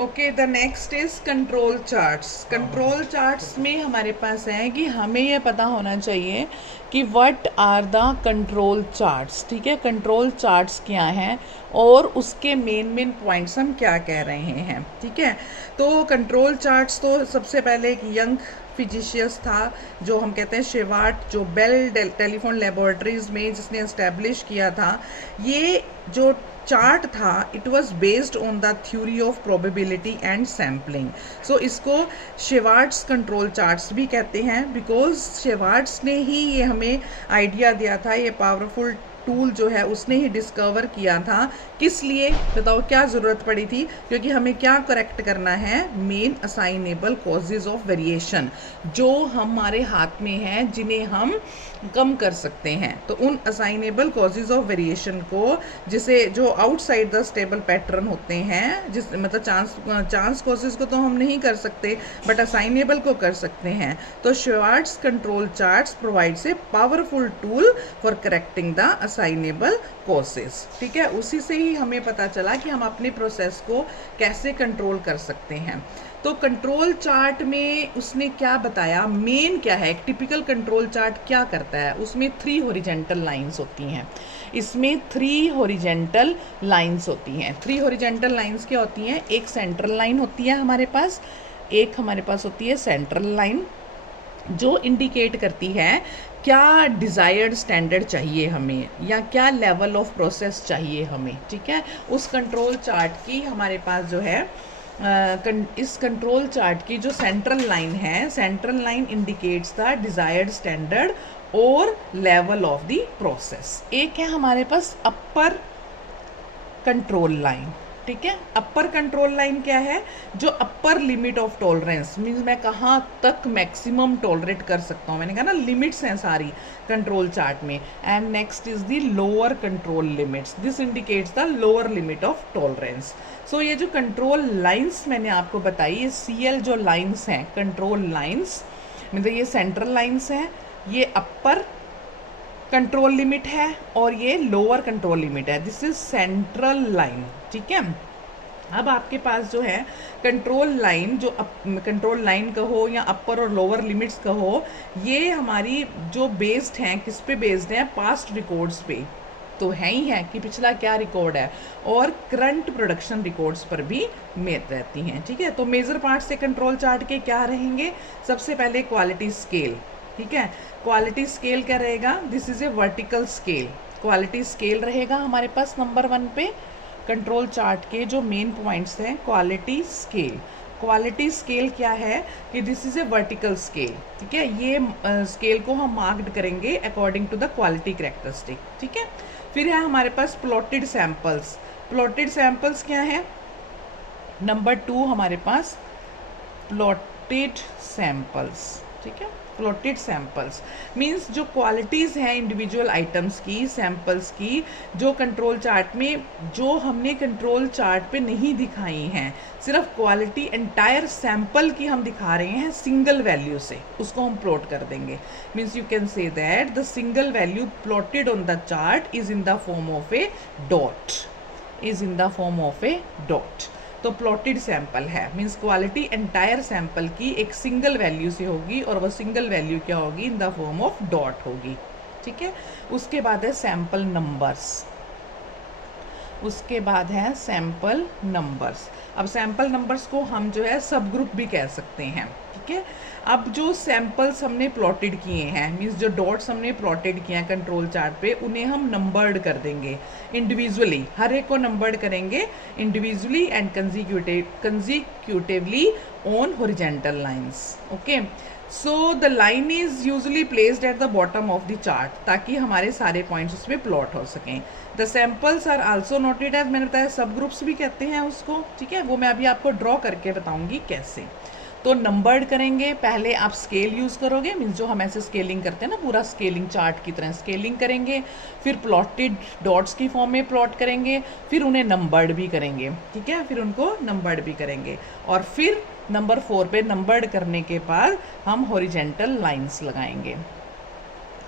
Okay, the next is control charts. Control charts में हमारे पास है कि हमें यह पता होना चाहिए कि what are the control charts. ठीक है, कंट्रोल चार्ट्स क्या हैं और उसके मेन पॉइंट्स हम क्या कह रहे हैं। ठीक है, तो कंट्रोल चार्ट्स तो सबसे पहले एक यंग फिजिशियस था जो हम कहते हैं शेवार्ट, जो बेल टेलीफोन लेबोरेटरीज में जिसने इस्टेब्लिश किया था। ये जो चार्ट था it was based on the theory of probability and sampling. So इसको शेवार्ट्स कंट्रोल चार्ट्स भी कहते हैं बिकॉज शेवार्ट्स ने ही ये हमें आइडिया दिया था। ये पावरफुल टूल जो है उसने ही डिस्कवर किया था। किस लिए बताओ, क्या ज़रूरत पड़ी थी? क्योंकि हमें क्या करेक्ट करना है, main assignable causes of variation जो हमारे हाथ में हैं, जिन्हें हम कम कर सकते हैं। तो उन असाइनेबल कॉजेज ऑफ वेरिएशन को, जिसे जो आउटसाइड द स्टेबल पैटर्न होते हैं, जिस मतलब चांस कॉजेज को तो हम नहीं कर सकते बट असाइनेबल को कर सकते हैं। तो Shewhart's control charts provides a powerful tool for correcting the assignable causes. ठीक है, उसी से ही हमें पता चला कि हम अपने प्रोसेस को कैसे कंट्रोल कर सकते हैं। तो कंट्रोल चार्ट में उसने क्या बताया, मेन क्या है, एक टिपिकल कंट्रोल चार्ट क्या करता है। उसमें 3 हॉरिजेंटल लाइंस होती हैं। इसमें 3 हॉरिजेंटल लाइंस होती हैं। 3 हॉरिजेंटल लाइंस क्या होती हैं? एक सेंट्रल लाइन होती है हमारे पास, एक हमारे पास होती है सेंट्रल लाइन जो इंडिकेट करती है क्या डिज़ायर्ड स्टैंडर्ड चाहिए हमें या क्या लेवल ऑफ प्रोसेस चाहिए हमें। ठीक है, उस कंट्रोल चार्ट की हमारे पास जो है इस कंट्रोल चार्ट की जो सेंट्रल लाइन है, central line indicates the desired standard और लेवल ऑफ द प्रोसेस। एक है हमारे पास अपर कंट्रोल लाइन। ठीक है, अपर कंट्रोल लाइन क्या है? जो upper limit of tolerance, means मैं कहाँ तक मैक्सिमम टॉलरेट कर सकता हूँ। मैंने कहा ना लिमिट्स हैं सारी कंट्रोल चार्ट में। And next is the lower control limits, this indicates the lower limit of tolerance. So ये जो कंट्रोल लाइंस मैंने आपको बताई, ये CL जो लाइंस हैं कंट्रोल लाइंस, मतलब ये सेंट्रल लाइंस हैं, ये अपर कंट्रोल लिमिट है और ये लोअर कंट्रोल लिमिट है। This is central line. ठीक है, अब आपके पास जो है कंट्रोल लाइन, जो कंट्रोल लाइन कहो या अपर और लोअर लिमिट्स कहो, ये हमारी जो बेस्ड हैं, किस पे बेस्ड हैं? पास्ट रिकॉर्ड्स पे तो है ही है कि पिछला क्या रिकॉर्ड है, और करंट प्रोडक्शन रिकॉर्ड्स पर भी मेट रहती हैं। ठीक है, तो मेजर पार्ट से कंट्रोल चार्ट के क्या रहेंगे? सबसे पहले क्वालिटी स्केल। ठीक है, क्वालिटी स्केल क्या रहेगा? This is a vertical scale. Quality scale रहेगा हमारे पास नंबर 1 पे। कंट्रोल चार्ट के जो मेन पॉइंट्स हैं, क्वालिटी स्केल। क्वालिटी स्केल क्या है कि this is a vertical scale. ठीक है, ये स्केल को हम मार्क्ड करेंगे according to the quality characteristic. ठीक है, फिर है हमारे पास प्लॉटेड सैंपल्स। प्लॉटेड सैंपल्स क्या है? नंबर 2 हमारे पास प्लॉटेड सैंपल्स। ठीक है, प्लॉटेड सैंपल्स मींस जो क्वालिटीज़ हैं इंडिविजुअल आइटम्स की, सैंपल्स की, जो कंट्रोल चार्ट में, जो हमने कंट्रोल चार्ट पे नहीं दिखाई हैं, सिर्फ क्वालिटी एंटायर सैंपल की हम दिखा रहे हैं सिंगल वैल्यू से, उसको हम प्लॉट कर देंगे। Means you can say that the single value plotted on the chart is in the form of A dot, is in the form of A dot. तो प्लॉटेड सैंपल है, means quality entire sample की एक single value से होगी और वह single value क्या होगी? In the form of dot होगी। ठीक है, उसके बाद है सैंपल नंबर्स। उसके बाद है सैंपल नंबर्स। अब सैंपल नंबर्स को हम जो है सब ग्रुप भी कह सकते हैं। ठीक है, अब जो सैंपल्स हमने प्लॉटेड किए हैं, मीन्स जो डॉट्स हमने प्लॉटेड किए हैं कंट्रोल चार्ट पे, उन्हें हम नंबर्ड कर देंगे इंडिविजुअली, हर एक को नंबर्ड करेंगे individually and consecutively on horizontal lines. Okay, so the line is usually placed at the bottom of the chart, ताकि हमारे सारे पॉइंट्स उसमें प्लॉट हो सकें। The samples are also noted as, मैंने बताया सब ग्रुप्स भी कहते हैं उसको। ठीक है, वो मैं अभी आपको ड्रॉ करके बताऊंगी कैसे। तो नंबर्ड करेंगे, पहले आप स्केल यूज़ करोगे, मीन्स जो हम ऐसे स्केलिंग करते हैं ना, पूरा स्केलिंग चार्ट की तरह स्केलिंग करेंगे, फिर प्लॉटेड डॉट्स की फॉर्म में प्लॉट करेंगे, फिर उन्हें नंबर्ड भी करेंगे। ठीक है, फिर उनको नंबर्ड भी करेंगे, और फिर नंबर 4 पे नंबर्ड करने के बाद हम हॉरिजेंटल लाइंस लगाएंगे।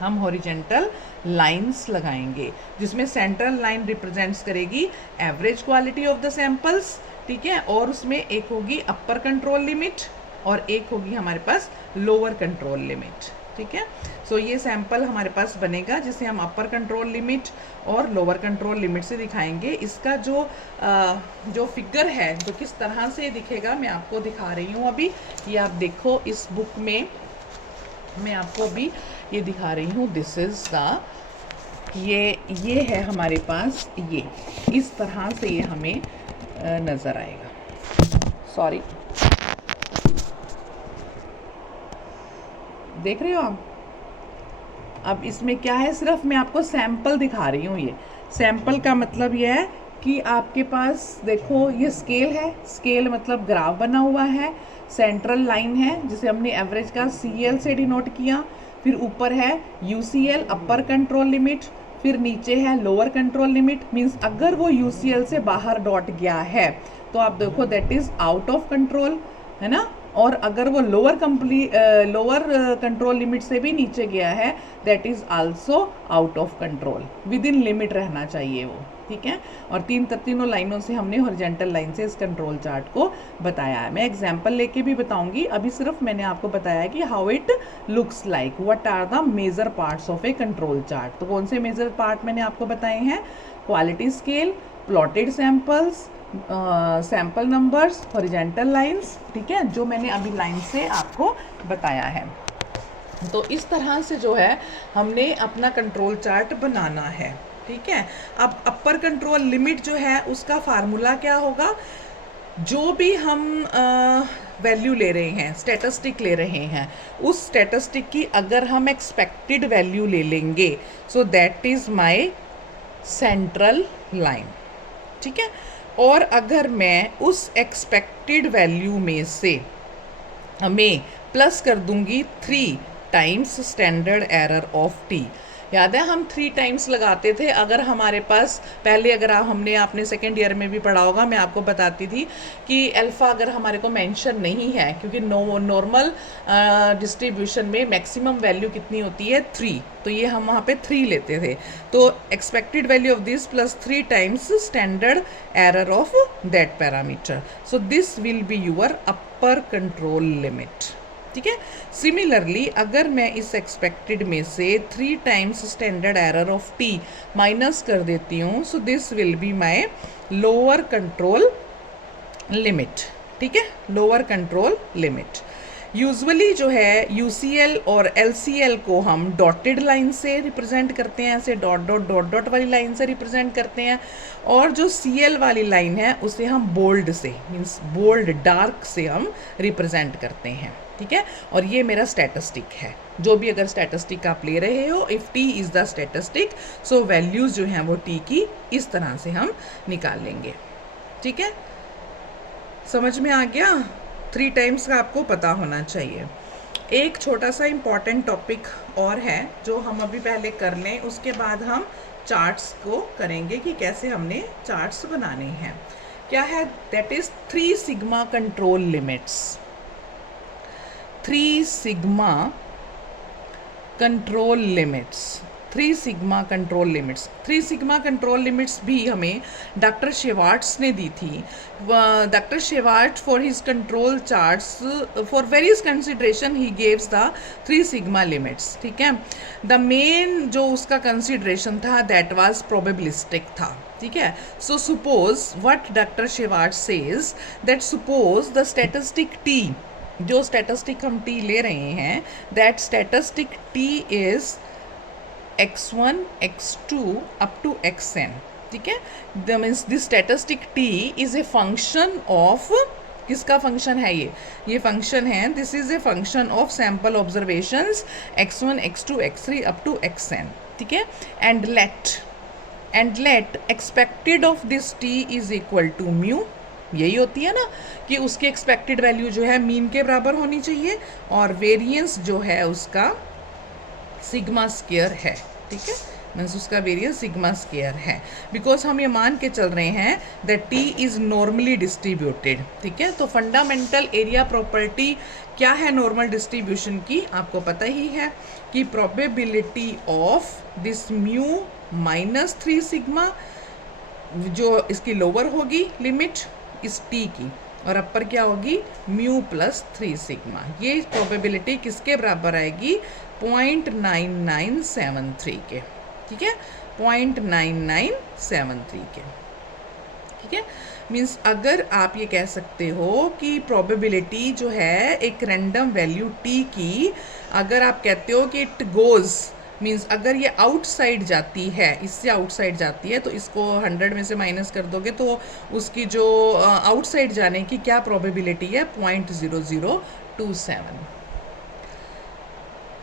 हम हॉरिजेंटल लाइंस लगाएंगे जिसमें सेंट्रल लाइन रिप्रेजेंट्स करेगी average quality of the samples ठीक है, और उसमें एक होगी अपर कंट्रोल लिमिट और एक होगी हमारे पास लोअर कंट्रोल लिमिट, ठीक है। सो ये सैंपल हमारे पास बनेगा जिसे हम अपर कंट्रोल लिमिट और लोअर कंट्रोल लिमिट से दिखाएंगे। इसका जो फिगर है जो किस तरह से दिखेगा मैं आपको दिखा रही हूँ अभी। ये आप देखो इस बुक में मैं आपको अभी ये दिखा रही हूँ। दिस इज़ द ये है हमारे पास, ये इस तरह से ये हमें नज़र आएगा। सॉरी, देख रहे हो आप? अब इसमें क्या है, सिर्फ मैं आपको सैंपल दिखा रही हूँ। ये सैंपल का मतलब ये है कि आपके पास देखो ये स्केल है, स्केल मतलब ग्राफ बना हुआ है, सेंट्रल लाइन है जिसे हमने एवरेज का CL से डिनोट किया, फिर ऊपर है UCL अपर कंट्रोल लिमिट, फिर नीचे है लोअर कंट्रोल लिमिट। मींस अगर वो UCL से बाहर डॉट गया है तो आप देखो that is out of control, है ना। और अगर वो लोअर कंट्रोल लिमिट से भी नीचे गया है that is also out of control. With in limit रहना चाहिए वो, ठीक है। और तीनों लाइनों से हमने हॉरिजॉन्टल लाइन से इस कंट्रोल चार्ट को बताया है। मैं एग्जांपल लेके भी बताऊंगी, अभी सिर्फ मैंने आपको बताया कि how it looks like, what are the major parts of a control chart. तो कौन से मेजर पार्ट मैंने आपको बताए हैं? Quality scale, plotted samples, sample numbers, horizontal lines, ठीक है, जो मैंने अभी लाइन से आपको बताया है। तो इस तरह से जो है हमने अपना कंट्रोल चार्ट बनाना है, ठीक है। अब अपर कंट्रोल लिमिट जो है उसका फार्मूला क्या होगा? जो भी हम वैल्यू ले रहे हैं, स्टैटिस्टिक ले रहे हैं, उस स्टैटिस्टिक की अगर हम एक्सपेक्टेड वैल्यू ले लेंगे so that is my central line, ठीक है। और अगर मैं उस एक्सपेक्टेड वैल्यू में से हमें प्लस कर दूंगी 3 times standard error of t। याद है हम 3 टाइम्स लगाते थे अगर हमारे पास पहले, अगर हमने आपने सेकेंड ईयर में भी पढ़ा होगा, मैं आपको बताती थी कि अल्फ़ा अगर हमारे को मेंशन नहीं है, क्योंकि नॉर्मल डिस्ट्रीब्यूशन में मैक्सिमम वैल्यू कितनी होती है 3, तो ये हम वहाँ पे 3 लेते थे। तो expected value of this plus 3 times standard error of that parameter, so this will be your upper control limit, ठीक है। सिमिलरली अगर मैं इस एक्सपेक्टेड में से 3 times standard error of t minus कर देती हूँ so this will be my lower control limit, ठीक है, लोअर कंट्रोल लिमिट। यूजुअली जो है UCL और LCL को हम डॉटेड लाइन से रिप्रेजेंट करते हैं, ऐसे डॉट डॉट डॉट डॉट वाली लाइन से रिप्रेजेंट करते हैं, और जो CL वाली लाइन है उसे हम बोल्ड से, मीन्स बोल्ड डार्क से हम रिप्रेजेंट करते हैं, ठीक है। और ये मेरा स्टैटिस्टिक है। जो भी अगर स्टैटिस्टिक आप ले रहे हो, if t is the statistic so values जो हैं वो t की इस तरह से हम निकाल लेंगे, ठीक है। समझ में आ गया? 3 टाइम्स का आपको पता होना चाहिए। एक छोटा सा इम्पॉर्टेंट टॉपिक और है जो हम अभी पहले कर लें, उसके बाद हम चार्ट्स को करेंगे कि कैसे हमने चार्ट्स बनाने हैं। क्या है? That is 3 sigma control limits. 3 sigma control limits, 3 sigma control limits. 3 sigma control limits भी हमें डॉक्टर शेवार्ट्स ने दी थी। Doctor Shewhart for his control charts for various consideration he gaves the 3 sigma limits, ठीक है। द मेन जो उसका consideration था दैट वाज प्रोबेबिलिस्टिक था, ठीक है। So suppose what doctor Shewhart says that suppose the statistic t, जो statistic हम t ले रहे हैं, that statistic t is x1 x2 up to xn, ठीक है। The means this statistic t is a function of, किसका function है ये फंक्शन है, this is a function of sample observations x1 x2 x3 up to xn, ठीक है। And let expected of this t is equal to mu, यही होती है ना कि उसकी एक्सपेक्टेड वैल्यू जो है मीन के बराबर होनी चाहिए और वेरिएंस जो है उसका सिग्मा स्क्वायर है, ठीक है। मीन्स उसका वेरिएंस सिग्मा स्क्वायर है, बिकॉज हम ये मान के चल रहे हैं that t is normally distributed, ठीक है। तो फंडामेंटल एरिया प्रॉपर्टी क्या है नॉर्मल डिस्ट्रीब्यूशन की, आपको पता ही है कि probability of this mu minus 3 sigma, जो इसकी लोअर होगी लिमिट, इस टी की, और अपर क्या होगी म्यू प्लस 3 सिग्मा। ये प्रोबेबिलिटी किसके बराबर आएगी 0.9973 के, ठीक है 0.9973 के, ठीक है। मीन्स अगर आप ये कह सकते हो कि प्रोबेबिलिटी जो है एक रैंडम वैल्यू टी की, अगर आप कहते हो कि इट गोज़ मीन्स अगर ये आउटसाइड जाती है, इससे आउटसाइड जाती है, तो इसको 100 में से माइनस कर दोगे तो उसकी जो आउटसाइड जाने की क्या प्रोबेबिलिटी है 0.0027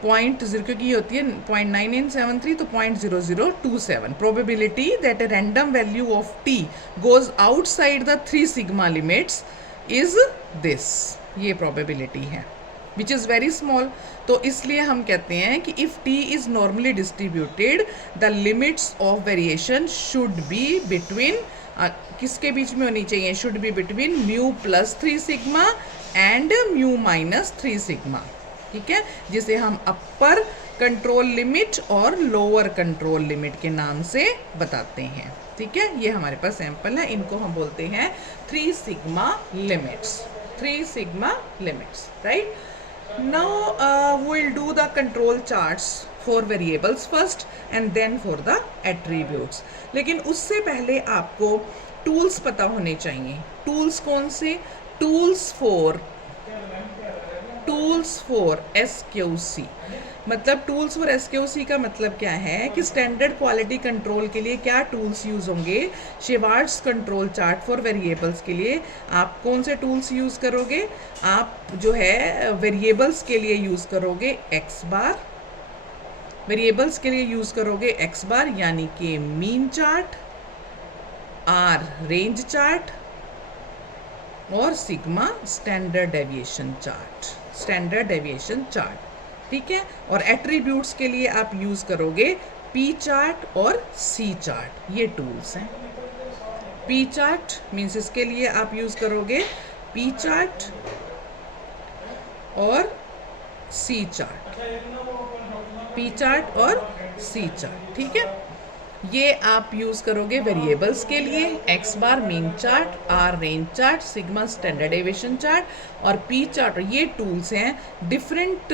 0.0, क्योंकि ये होती है 0.9973 तो 0.0027 probability that a random value of T goes outside the 3 sigma limits is this, ये प्रोबेबिलिटी है विच इज़ वेरी स्मॉल। तो इसलिए हम कहते हैं कि if T is normally distributed the limits of variation should be between, किसके बीच में होनी चाहिए, should be between mu plus 3 sigma and mu minus 3 sigma, ठीक है, जिसे हम अपर कंट्रोल लिमिट और लोअर कंट्रोल लिमिट के नाम से बताते हैं, ठीक है। ये हमारे पास सैंपल है, इनको हम बोलते हैं 3 sigma limits, 3 sigma limits, right. Now we'll do the control charts for variables first and then for the attributes. लेकिन उससे पहले आपको tools पता होने चाहिए। tools कौन से, tools for SQC। मतलब टूल्स फॉर SQC का मतलब क्या है कि स्टैंडर्ड क्वालिटी कंट्रोल के लिए क्या टूल्स यूज़ होंगे। शेवार्ट्स कंट्रोल चार्ट फॉर वेरिएबल्स के लिए आप कौन से टूल्स यूज़ करोगे, आप जो है वेरिएबल्स के लिए यूज़ करोगे एक्स बार, वेरिएबल्स के लिए यूज़ करोगे एक्स बार यानी कि mean chart, R range chart और sigma standard deviation chart, standard deviation chart, ठीक है। और एट्रीब्यूट्स के लिए आप यूज़ करोगे पी चार्ट और सी चार्ट, ये टूल्स हैं। पी चार्ट मीन्स इसके लिए आप यूज़ करोगे पी चार्ट और सी चार्ट, पी चार्ट और सी चार्ट, ठीक है। ये आप यूज़ करोगे वेरिएबल्स के लिए X bar mean chart, R range chart, sigma standard deviation chart और पी चार्ट। ये टूल्स हैं डिफरेंट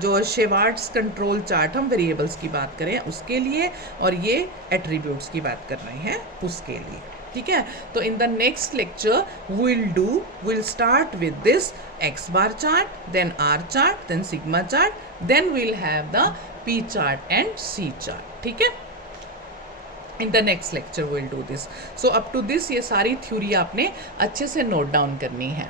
जो शेवार्ट्स कंट्रोल चार्ट हम वेरिएबल्स की बात करें उसके लिए, और ये एट्रीब्यूट्स की बात कर रहे हैं उसके लिए, ठीक है। तो in the next lecture we'll start with this x bar chart, then r chart, then sigma chart, then we'll have the p chart and c chart, ठीक है। In the next lecture we'll do this. So up to this ये सारी theory आपने अच्छे से note down करनी है।